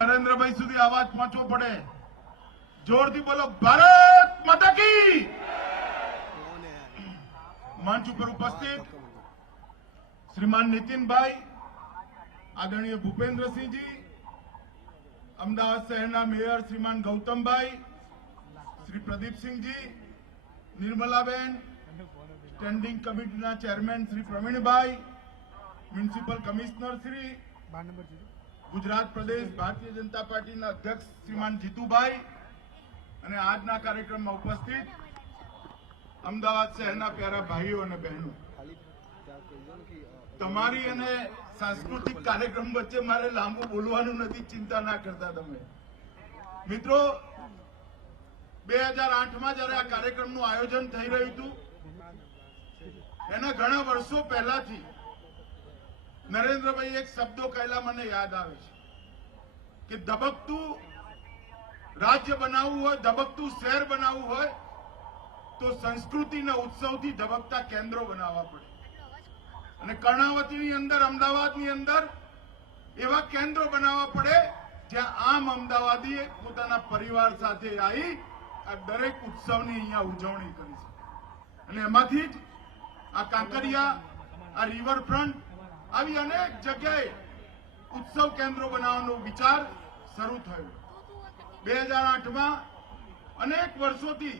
નરેન્દ્રભાઈ સુધી અવાજ પહોંચવો પડે. જોરથી બોલો, ભારત માતા કી. મંચ ઉપર ઉપસ્થિત શ્રીમાન નીતિનભાઈ, આદરણીય ભૂપેન્દ્રસિંહજી, અમદાવાદ શહેરના મેયર શ્રીમાન ગૌતમભાઈ, શ્રી પ્રદીપસિંહજી, નિર્મલાબેન, સ્ટેન્ડિંગ કમિટીના chairman Shri Pravinbhai, municipal commissioner Shri, Gujarat પ્રદેશ ભારતીય જનતા પાર્ટીના અધ્યક્ષ શ્રીમાન જીતુભાઈ અને આજના કાર્યક્રમમાં ઉપસ્થિત અમદાવાદ શહેરના પ્યારા ભાઈઓ અને બહેનો, તમારી અને સાંસ્કૃતિક કાર્યક્રમ વચ્ચે મારે લાંબુ બોલવાનું નથી, ચિંતા ના કરતા તમે મિત્રો. 2008માં જયારે આ કાર્યક્રમનું આયોજન થઈ રહ્યું હતું, એના ઘણા વર્ષો પહેલાથી નરેન્દ્રભાઈ એક શબ્દો કહેલા મને યાદ આવે છે કે ધબકતું રાજ્ય બનાવવું હોય, ધબકતું શહેર બનાવવું હોય તો સંસ્કૃતિના ઉત્સવથી ધબકતા કેન્દ્રો બનાવવા પડે. અને કર્ણાવતીની અંદર, અમદાવાદની અંદર એવા કેન્દ્રો બનાવવા પડે જ્યાં આમ અમદાવાદી પોતાના પરિવાર સાથે આવી આ દરેક ઉત્સવની અહીંયા ઉજવણી કરી શકે. અને એમાંથી જ આ કાંકરિયા, આ રિવરફ્રન્ટ, આવી અનેક જગ્યાએ ઉત્સવ કેન્દ્રો બનાવવાનો વિચાર શરૂ થયો. 2008માં અનેક વર્ષોથી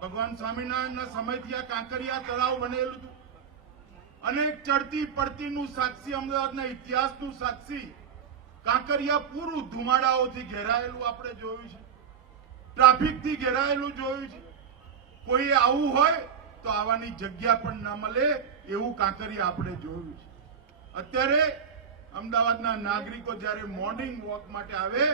ભગવાન સ્વામિનારાયણના સમયથી આ કાંકરિયા તળાવ બનેલું હતું. અનેક ચડતી પડતીનું સાક્ષી, અમદાવાદના ઇતિહાસનું સાક્ષી કાંકરિયા પૂરું ધુમાડાઓથી ઘેરાયેલું આપણે જોયું છે, ટ્રાફિકથી ઘેરાયેલું જોયું છે. કોઈ આવું હોય તો આવવાની જગ્યા પણ ના મળે એવું કાંકરિયા આપણે જોયું છે. અત્યારે અમદાવાદના નાગરિકો જ્યારે મોર્નિંગ વોક માટે આવે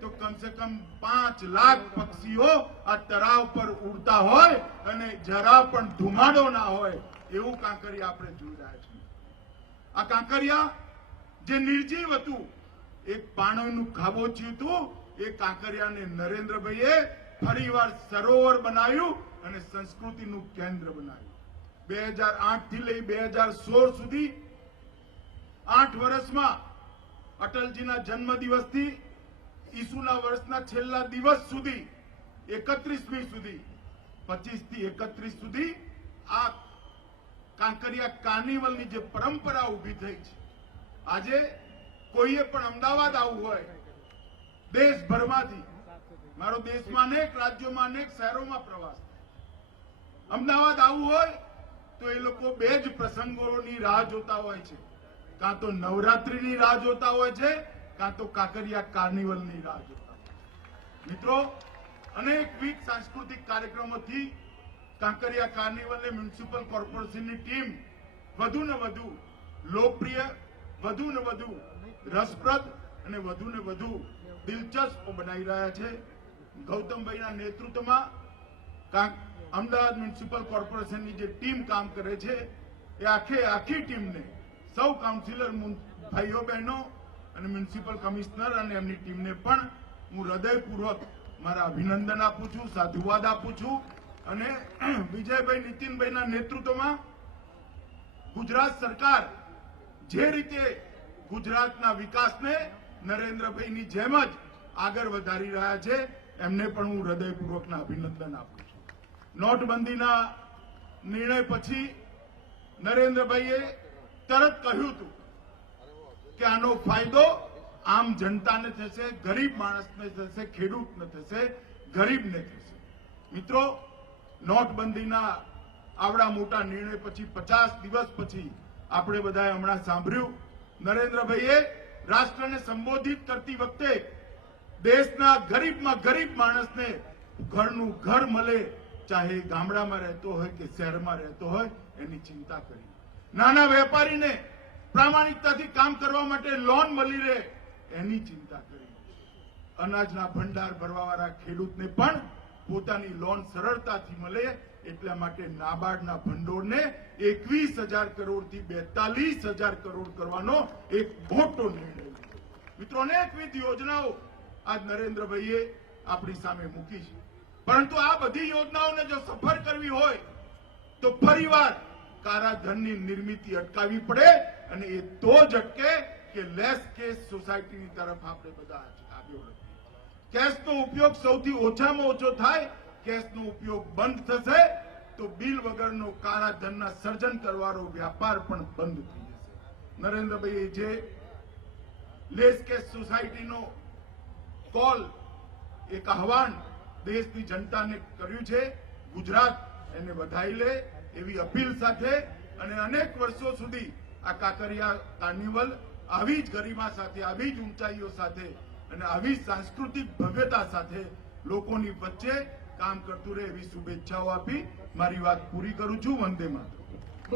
તો કમસે કમ 5 લાખ પક્ષીઓ આ તળાવ પર ઉડતા હોય અને જરા પણ ધુમાડો ના હોય એવું કાંકરિયા આપણે જોઈ રહ્યા છીએ. આ કાંકરિયા જે નિર્જીવ હતું, એક પાણીનું ખાબોચિયું હતું, એ કાંકરિયાને નરેન્દ્રભાઈએ ફરીવાર સરોવર બનાવ્યું અને સંસ્કૃતિનું કેન્દ્ર બનાવ્યું. 2008 થી લઈ 2016 સુધી 8 વર્ષમાં અટલજીના જન્મદિવસથી ઈસુના વર્ષના છેલ્લા દિવસ સુધી 31મી સુધી, 25 થી 31 સુધી આ કાંકરિયા કાર્નિવલની જે પરંપરા ઉભી થઈ છે, આજે કોઈએ પણ અમદાવાદ આવવું હોય દેશભરમાંથી, મારો દેશમાં અનેક રાજ્યોમાં, અનેક શહેરોમાં પ્રવાસ, અમદાવાદ આવવું હોય તો એ લોકો 2 જ પ્રસંગોની રાહ જોતા હોય છે. કાં તો નવરાત્રીની રાહ જોતા હોય છે, કાં તો કાંકરિયા કાર્નિવલની રાહ જોતા હોય છે. મિત્રો, અનેકવિધ સાંસ્કૃતિક કાર્યક્રમોથી કાંકરિયા કાર્નિવલને મ્યુનિસિપલ કોર્પોરેશનની ટીમ વધુ ને વધુ લોકપ્રિય, વધુ ને વધુ રસપ્રદ અને વધુ ને વધુ દિલચસ્પ બનાવી રહ્યા છે. ગૌતમભાઈના નેતૃત્વમાં અમદાવાદ મ્યુનિસિપલ કોર્પોરેશનની જે ટીમ કામ કરે છે, એ આખી ટીમને સૌ કાઉન્સિલર ભાઈઓ બહેનો અને મ્યુનિસિપલ કમિશનર અને એમની ટીમને પણ હું હૃદયપૂર્વક મારા અભિનંદન આપું છું, સાધુવાદ આપું છું. અને વિજયભાઈ, નીતિનભાઈના નેતૃત્વમાં ગુજરાત સરકાર જે રીતે ગુજરાતના વિકાસને નરેન્દ્રભાઈની જેમ જ આગળ વધારી રહ્યા છે, એમને પણ હું હૃદયપૂર્વકના અભિનંદન આપું છું. નોટબંધીના નિર્ણય પછી નરેન્દ્રભાઈએ તરત કહ્યું હતું કે આનો ફાયદો આમ જનતાને થશે, ગરીબ માણસને થશે, ખેડૂતને થશે, ગરીબને થશે. મિત્રો, નોટબંધીના આવડા મોટા નિર્ણય પછી 50 દિવસ પછી આપણે બધાએ હમણાં સાંભળ્યું, નરેન્દ્રભાઈએ રાષ્ટ્રને સંબોધિત કરતી વખતે દેશના ગરીબમાં ગરીબ માણસને ઘરનું ઘર મળે, ચાહે ગામડામાં રહેતો હોય કે શહેરમાં રહેતો હોય, એની ચિંતા કરી. નાના વેપારીને પ્રામાણિકતાથી કામ કરવા માટે લોન મળી રહે એની ચિંતા કરી. અનાજના ભંડાર ભરવાવાળા ખેડૂતને પણ પોતાની લોન સરળતાથી મળે એટલા માટે નાબાર્ડના ભંડોળને 21,000 કરોડથી 42,000 કરોડ કરવાનો એક મોટો નિર્ણય લીધો. મિત્રો, અનેકવિધ યોજનાઓ આજ નરેન્દ્રભાઈએ આપણી સામે મૂકી છે, પરંતુ આ બધી યોજનાઓને જો સફળ કરવી હોય તો ફરીવાર કારાધનની નિર્મિતિ અટકાવવી પડે અને એ તો જ અટકે કે લેસ કેસ સોસાયટીની તરફ આપણે બધા કેશનો ઉપયોગ સૌથી ઓછામાં ઓછો થાય, કેશનો ઉપયોગ બંધ થશે તો બિલ વગરનો કાળા ધનના સર્જન કરવાનો વ્યાપાર પણ બંધ થઈ જશે. નરેન્દ્રભાઈ જે લેસ કેશ સોસાયટીનો કોલ, એક આહવાન દેશની જનતાને કર્યું છે, ગુજરાત એને વધાઈ લે એવી અપીલ સાથે અને અનેક વર્ષો સુધી આ કાંકરિયા કાર્નિવલ આવી જ ગરિમા સાથે, આવી જ ઊંચાઈઓ સાથે અને આવી સાંસ્કૃતિક ભવ્યતા સાથે લોકોની વચ્ચે કામ કરતું રહે એવી શુભેચ્છાઓ આપી મારી વાત પૂરી કરું છું. વંદે માતરમ.